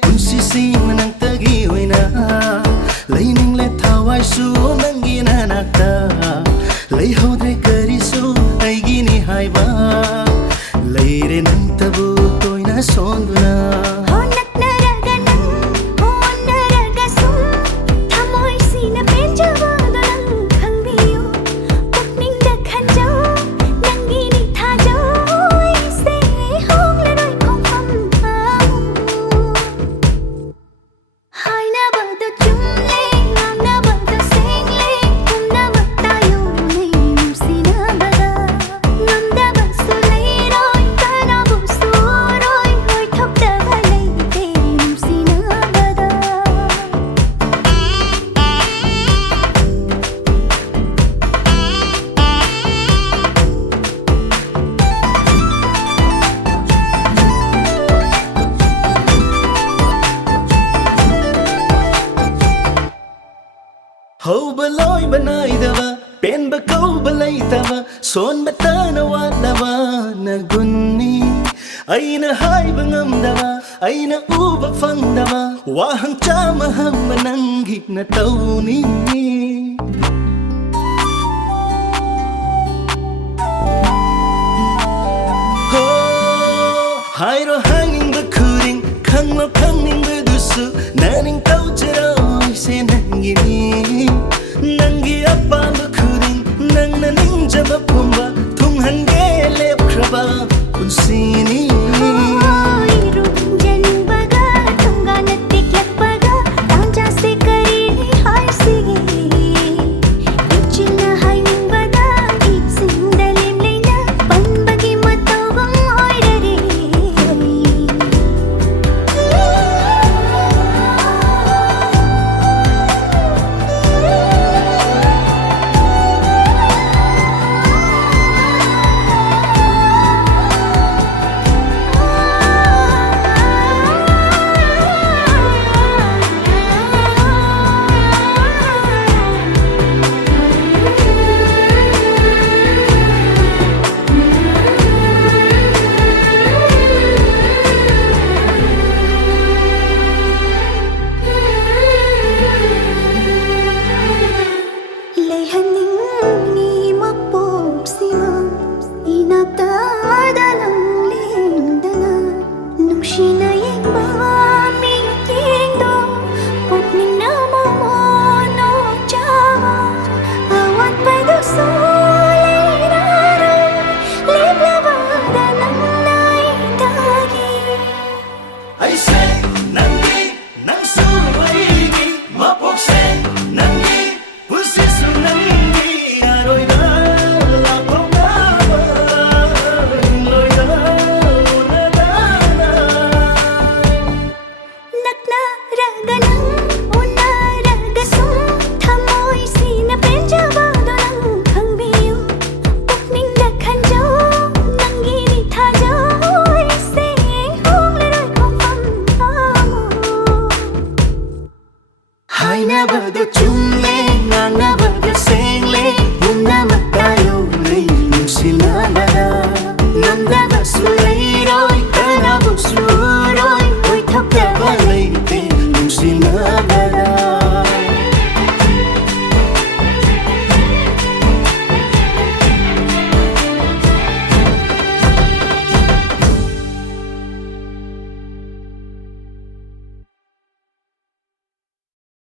punsising nangtagi oina leining le thawai su nangina nakta leihodre karisu aigini haiba leire nangtabu toina sonduna Hầu bờ lối bên ai đava, bên bờ câu bên lấy tava, son bờ ta na wat đava na gunni, ai na hai bờ ngâm đava, ai na u bờ phăng đava, wa hang cha ma hang manang hit na tau ni. Hai ro hai ning bờ kuring, khang ning bờ dusu, na ning tau chero se nangini. Nangi appa bakuding nang naning jaba pumba thung hange lep kraba kunsini iru jen baga thunga natik yak baga tanja se kari hai sigi ichina hai ning bada itsin dalim leina pan bagi matawang oirare Hai na bờ do chung